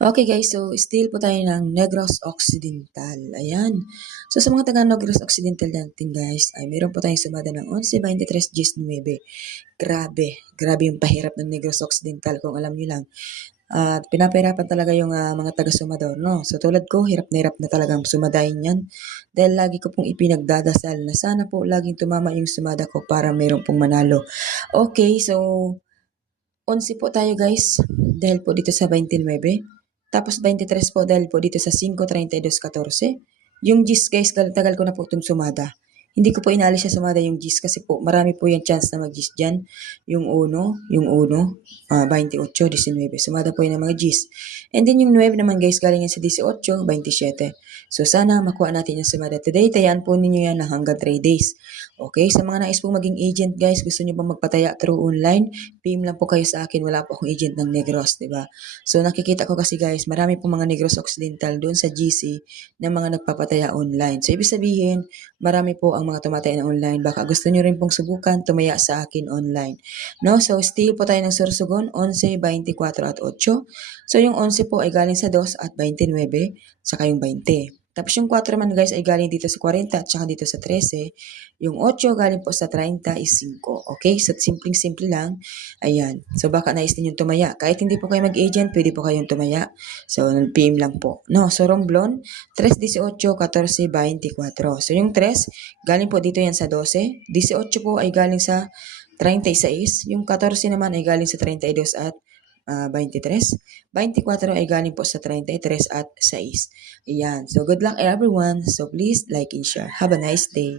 Okay guys, so still po tayo ng Negros Occidental. Ayan. So sa mga taga Negros Occidental natin guys, ay meron po tayong sumada ng 11.23.19. Grabe. Grabe yung pahirap ng Negros Occidental kung alam nyo lang. At pinapahirapan talaga yung mga taga-sumador, no? So tulad ko, hirap na hirap na talagang sumadayin yan. Dahil lagi ko pong ipinagdadasal na sana po laging tumama yung sumada ko para meron pong manalo. Okay, so 11 po tayo guys, dahil po dito sa 29. Tapos 23 po dahil po dito sa 5.32.14. Yung GIS guys, tagal ko na po itong sumada. Hindi ko po inalis siya sumada yung GIS kasi po marami po yung chance na mag-GIS dyan. Yung 28, 19. Sumada po yun ng mga GIS. And then yung 9 naman guys, galing yan sa 18, 27. So sana makuha natin yung sumada today. Tayaan po ninyo yan ng hanggang 3 days. Okay, sa mga nais po maging agent guys, gusto nyo bang magpataya through online? PM lang po kayo sa akin, wala po akong agent ng Negros, di ba? So nakikita ko kasi guys, marami po mga Negros Occidental doon sa GC na mga nagpapataya online. So ibig sabihin, marami po ang mga tumataya na online. Baka gusto nyo rin pong subukan, tumaya sa akin online. No? So still po tayo ng Sorsogon, 11, 24 at 8. So yung 11 po ay galing sa 2 at 29, saka yung 20. Tapos yung 4 man guys ay galing dito sa 40 at saka dito sa 13. Yung 8 galing po sa 30 is 5. Okay? So simpleng-simple lang. Ayan. So baka nais ninyong tumaya. Kahit hindi po kayo mag-agent, pwede po kayong tumaya. So PM lang po. No, so Romblon, 3, 18, 14, 24. So yung 3, galing po dito yan sa 12. 18 po ay galing sa 36. Yung 14 naman ay galing sa 32 at 23. 24 ay galing po sa 33 at 6. Ayan. So good luck everyone. So please like and share. Have a nice day.